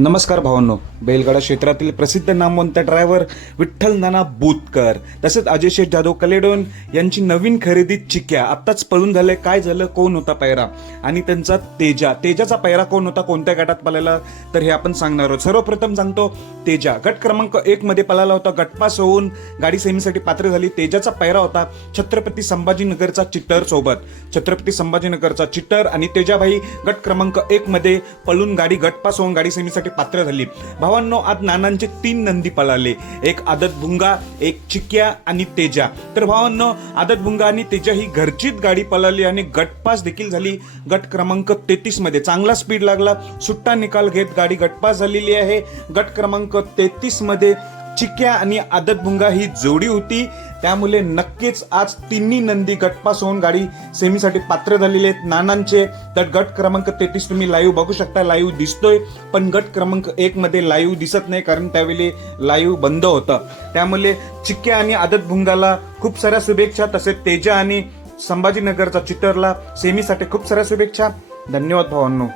नमस्कार भावांनो. बैलगाडा क्षेत्रातील प्रसिद्ध नामवंत ड्रायव्हर विठ्ठल नाना बुतकर तसेच अजय शेठ जाधव कलेडोन यांची नवीन खरेदी चिक्या आत्ताच पळून झाले काय झालं? कोण होता पैरा आणि त्यांचा तेजा. तेजाचा पैरा कोण होता? कोणत्या गटात पळाला? तर हे आपण सांगणार आहोत. सर्वप्रथम सांगतो तेजा. गट क्रमांक एक मध्ये पळाला होता. गटपास होऊन गाडी सेमीसाठी पात्र झाली. तेजाचा पैरा होता छत्रपती संभाजीनगरचा चिट्टर सोबत. छत्रपती संभाजीनगरचा चिट्टर आणि तेजाभाई गट क्रमांक एक मध्ये पळून गाडी गटपास होऊन गाडी सेमीसाठी पात्र झाली. भावांनो आज नानांचे तीन नंदी पळाले. एक आदत भुंगा एक चिक्या आणि तेजा. तर भावांनो आदत भुंगा आणि तेजा ही घरचीच गाडी पळाली आणि गटपास देखील झाली. गट क्रमांक तेहतीसमध्ये चांगला स्पीड लागला. सुट्टा निकाल घेत गाडी गटपास झालेली आहे. गट क्रमांक तेहतीसमध्ये चिक्या आणि आदत भुंगा ही जोडी होती. त्यामुळे नक्कीच आज तिन्ही नंदी गटपास होऊन गाडी सेमीसाठी पात्र झालेले आहेत. नानांचे तर गट क्रमांक तेहतीस तुम्ही लाईव्ह बघू शकता. लाईव्ह दिसतोय पण गट क्रमांक एक मध्ये लाईव्ह दिसत नाही कारण त्यावेळी लाईव्ह बंद होतं. त्यामुळे चिक्के आणि आदत भुंगाला खूप साऱ्या शुभेच्छा तसेच तेजा आणि संभाजीनगरचा चित्तरला सेमीसाठी खूप साऱ्या शुभेच्छा. धन्यवाद भावांनो.